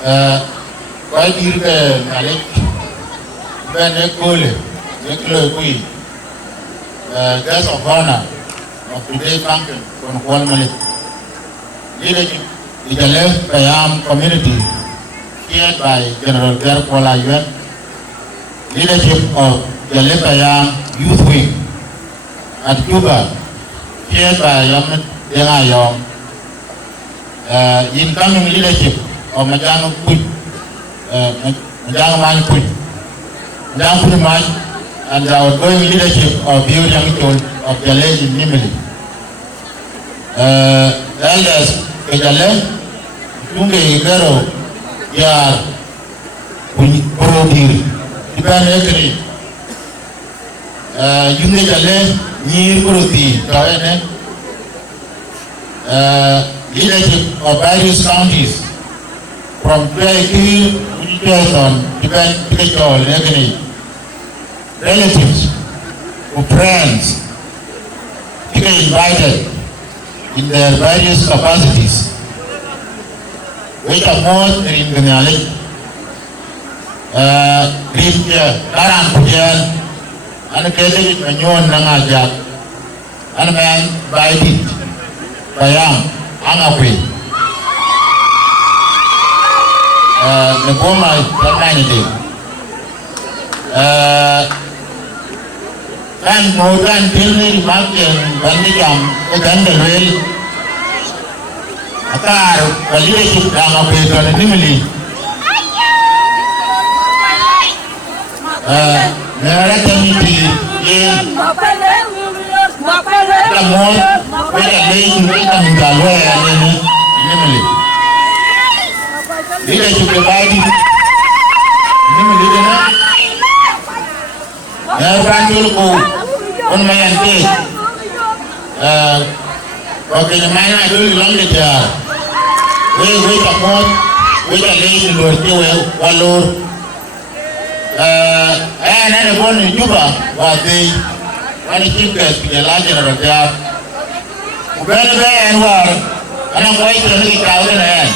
quite dear Ben Ecole, Ecole, guest of honor of today's function from Kuala Malik. Leadership is the left Payam community, chaired by General Kuala Yuan. Leadership of the left Payam Youth Wing at Cuba, chaired by Yamet Dengayong. Incoming leadership of Majano Puj, Majano Man Puj, Majano Puj Maj, and the outgoing leadership of Inauguration-Nimule of Jalle-Nimule. Elders Jalle, Tunge Gero, Yar, Porodir, Iban Ekri, Junge Jalle, Nir Kuroti, Tawene, leadership of various counties from Playkir, Ujiton, Iban Pikol, Ekri, relatives, or friends, people invited in their various capacities, which are more in the knowledge, Karan Pujan, and Kelly Manyuon Ajak, and man by it, Bayam, Angapri, the Goma Humanity. And more than Tilly, Martin, Bandicam, the Rail, a car, a leadership down of it on a Nimule. Narrativity, the more, where a lady written in the way and Nimule. Leadership divided Nimule. Never go on my antique. Okay, the man I do long the jar. Wait a moment, wait a lady will do well. And then the one in Juba was the one keep the larger of the jar. Very and war, and I'm waiting to make out in the hand.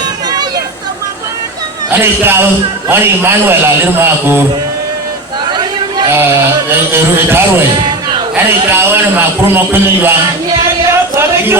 And it's out, one Emmanuel, a little more. Darwin, and it's our Macron Piniwan. You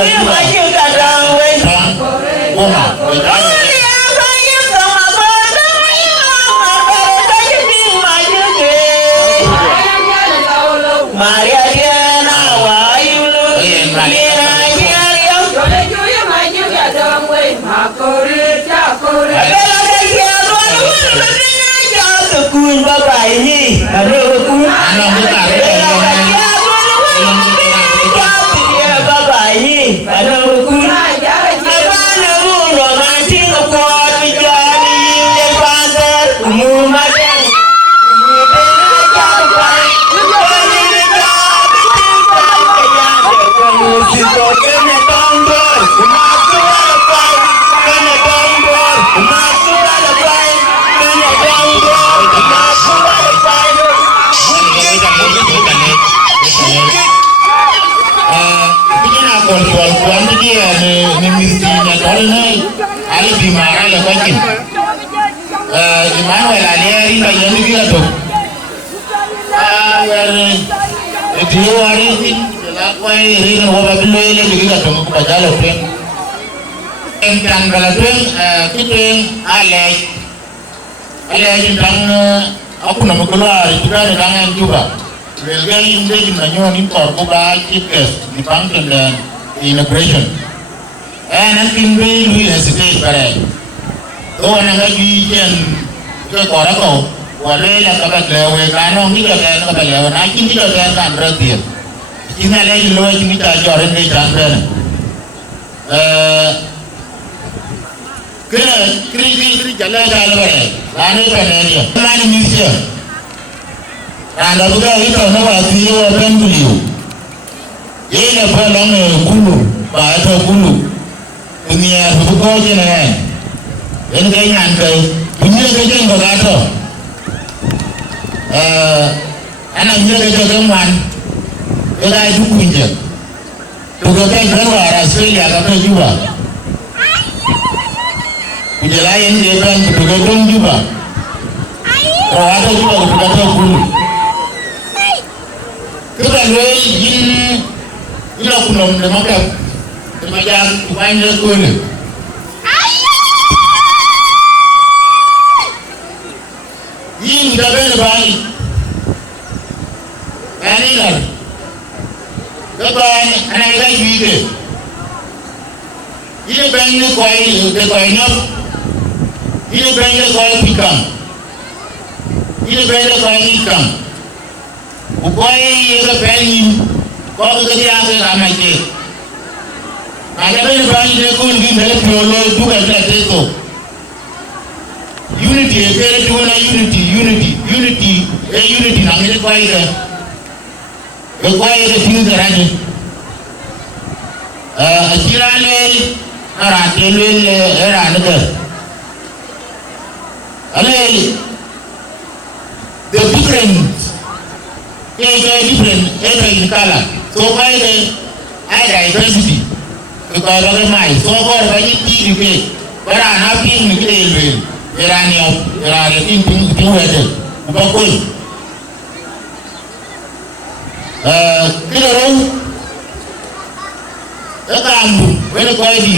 Emmanuel Aleri by Yannigato. If you are eating that way, reading what I believe in the Gigaton by Jalle. And Tangalatun, Kitting, Alec, in Tang, Apunamukula, Sudan, and Juba. We'll get in the Manyuon or Kuba, Chippers, the function and inauguration. And I think we hesitate for it. Though I'm not using the Coraco, or Rayla Cabaclo, I know Mika Cabaclo, and I think you can run here. It's not like you know me that you're in the transparent. Crazy Jalle, I need an area. I'm here. And I will know what you are going to you. You never long a Kulu, by a Kulu. In the air, who goes in a hand. Then they answer, we need to get into that. And I'm here to get them one. Then I do Quinja. To go back to Australia, I told you what. kujela yen de ban kutuga dong juba rawata juba kutuga to kulu kita loy ila kunom de makap de majak kubanya kulu yin da ben bani ani nar kaban ana ga yuide ile ben ne koy nyop ile ben ne koy pikam ile ben ne koy nikam u koy ile ben ni ko ga ya ga amake ala ben bani de ko ngi mele piolo duga ta teto unity ekere tuona unity na ngire kwa ile tinga rani ajirale aratelele era nagar alele the different in color so by the diversity because of my so for by the ke bara na pin ni kile Irani in weather ubakoi kilo ekambu wena kwaidi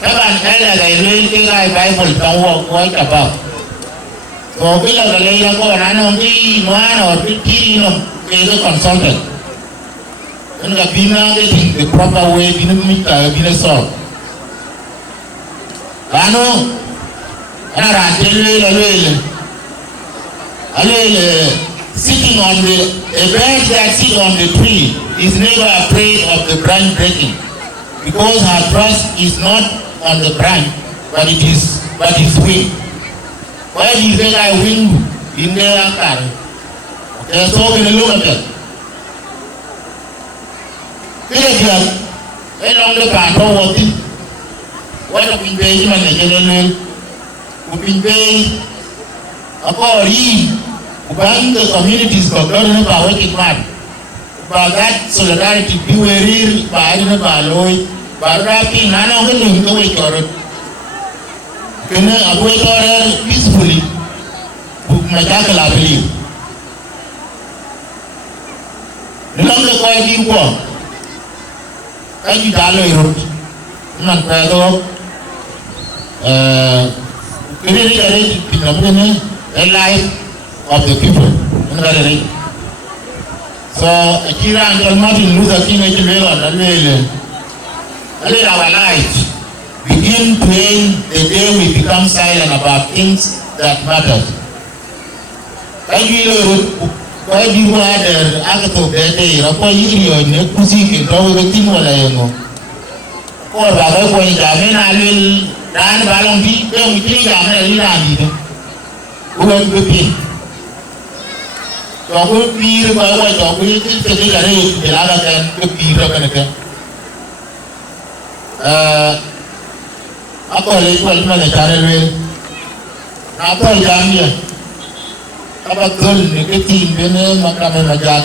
kaban ala la ile ke ga bible tawo ko taba so kilo ga le ko na no ki no ti no ke consultant and ga bina the proper way bina solve ano ana ratele sitting on a bird that sits on the tree is never afraid of the branch breaking because her trust is not on the branch but its wing. Why do you think I wing in their car? Okay, so we're going to look at that. Along the path, what a big baby man again, who been paid a call when the communities got done by working man. But that solidarity be real by the Baloy, by wrapping none of the link away or can avoid order peacefully, who Majaka, I believe. The longer quite deep walk. Can you Jalle? Not Prado. A life of the people. So, Akira and Martin Luther King our lives begin to end the day we become silent about things that matter. Why do you want to act of that day? Upon you, and Pussy can go with the team or I or Baba going down, I will run Ballon B. Then we think I'm who went with him. So I will be by what I will take the other than the Peter. I call it 12 minutes. I call Gambia. About girl, the team, Benin, Macam, and Ajak.